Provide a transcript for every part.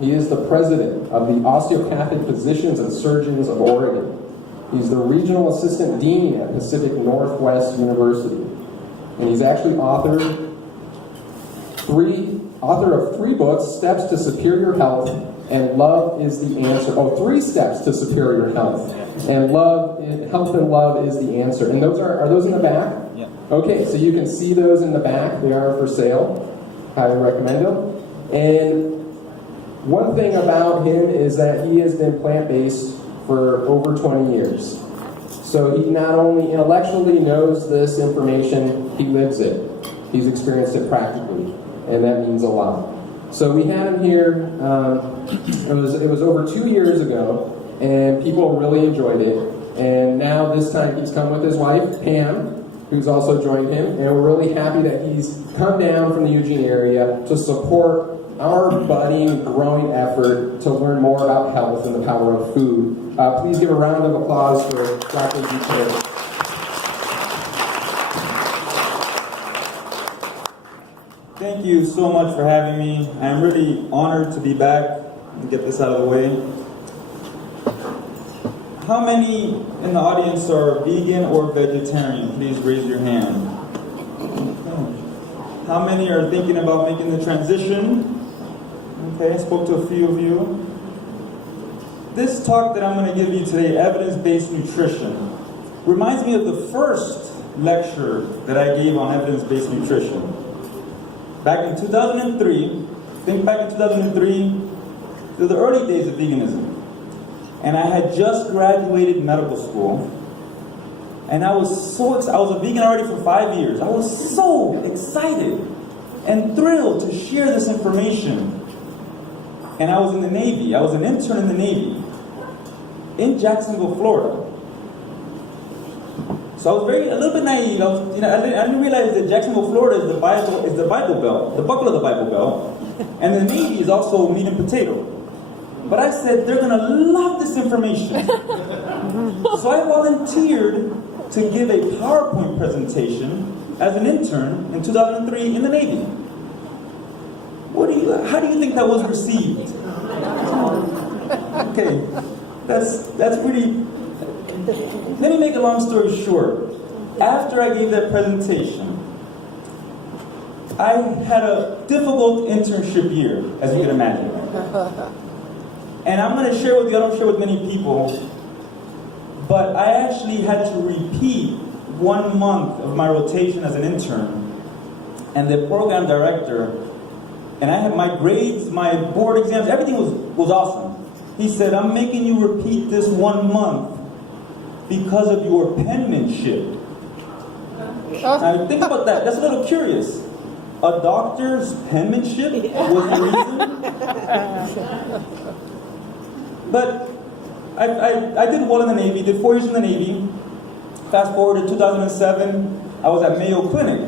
He is the president of the Osteopathic Physicians and Surgeons of Oregon. He's the regional assistant dean at Pacific Northwest University. And he's actually author of 3 books, Steps to Superior Health and Love is the Answer. 3 Steps to Superior Health. And Health and Love is the Answer. And those are those in the back? Yeah. Okay, so you can see those in the back. They are for sale. Highly recommend them. And one thing about him is that he has been plant-based for over 20 years. So he not only intellectually knows this information, he lives it. He's experienced it practically, and that means a lot. So we had him here, it was over 2 years ago, and people really enjoyed it. And now this time he's come with his wife, Pam, who's also joined him, and we're really happy that he's come down from the Eugene area to support our budding, growing effort to learn more about health and the power of food. Please give a round of applause for Dr. Buchanan. Thank you so much for having me. I'm really honored to be back and get this out of the way. How many in the audience are vegan or vegetarian? Please raise your hand. How many are thinking about making the transition? Okay, I spoke to a few of you. This talk that I'm going to give you today, evidence-based nutrition, reminds me of the first lecture that I gave on evidence-based nutrition. Back in 2003, think back in 2003, to the early days of veganism. And I had just graduated medical school. And I was so excited. I was a vegan already for 5 years. I was so excited and thrilled to share this information. And I was in the Navy. I was an intern in the Navy in Jacksonville, Florida. So I was a little bit naive. I didn't realize that Jacksonville, Florida is the Bible Belt, the buckle of the Bible Belt, and the Navy is also meat and potato. But I said, they're going to love this information. So I volunteered to give a PowerPoint presentation as an intern in 2003 in the Navy. How do you think that was received? Okay, that's pretty. Let me make a long story short. After I gave that presentation, I had a difficult internship year, as you can imagine. And I'm going to share with you, I don't share with many people, but I actually had to repeat 1 month of my rotation as an intern. And the program director, and I had my grades, my board exams, everything was awesome. He said, I'm making you repeat this 1 month because of your penmanship. Now think about that, that's a little curious. A doctor's penmanship was the reason? But I did well in the Navy, did 4 years in the Navy. Fast forward to 2007, I was at Mayo Clinic.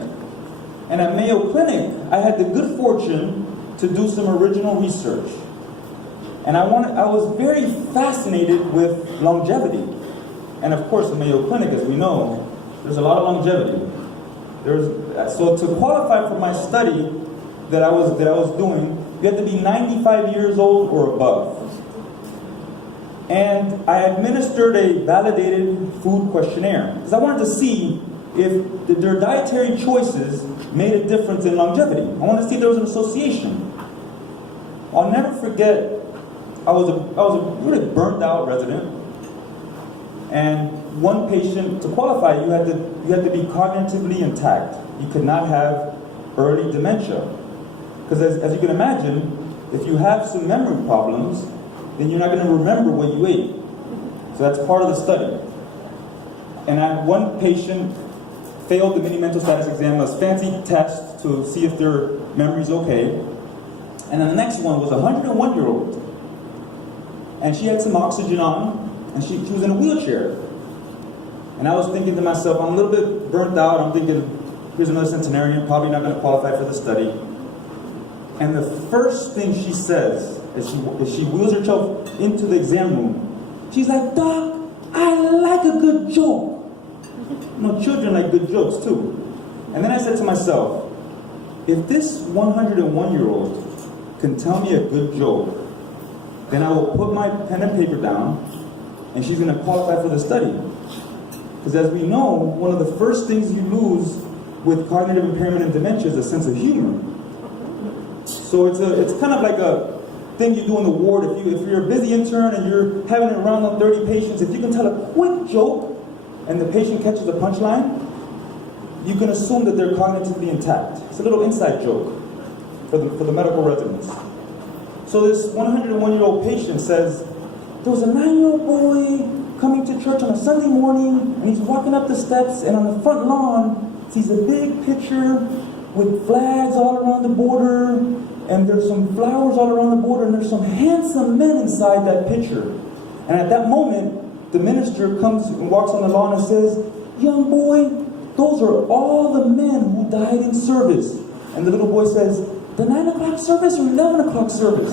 And at Mayo Clinic, I had the good fortune to do some original research. And I was very fascinated with longevity. And of course, at Mayo Clinic, as we know, there's a lot of longevity. So to qualify for my study that I was doing, you had to be 95 years old or above. And I administered a validated food questionnaire because I wanted to see if their dietary choices made a difference in longevity. I wanted to see if there was an association. I'll never forget, I was a really burnt out resident. And one patient, to qualify, you had to be cognitively intact. You could not have early dementia. Because as you can imagine, if you have some memory problems, then you're not going to remember what you ate. So that's part of the study. And one patient failed the mini mental status exam, a fancy test to see if their memory's okay. And then the next one was a 101-year-old. And she had some oxygen on, and she was in a wheelchair. And I was thinking to myself, I'm a little bit burnt out. I'm thinking, here's another centenarian, probably not going to qualify for the study. And the first thing she says, as she wheels herself into the exam room, she's like, Doc, I like a good joke. You know, children like good jokes too. And then I said to myself, if this 101-year-old can tell me a good joke, then I will put my pen and paper down, and she's going to qualify for the study. Because as we know, one of the first things you lose with cognitive impairment and dementia is a sense of humor. So it's kind of like a thing you do in the ward. If you're a busy intern and you're having a round of 30 patients, if you can tell a quick joke and the patient catches a punchline, you can assume that they're cognitively intact. It's a little inside joke for the medical residents. So this 101-year-old patient says, there was a 9-year-old boy coming to church on a Sunday morning, and he's walking up the steps, and on the front lawn, sees a big picture with flags all around the border, and there's some flowers all around the border, and there's some handsome men inside that picture. And at that moment, the minister comes and walks on the lawn and says, young boy, those are all the men who died in service. And the little boy says, the 9 o'clock service or 11 o'clock service?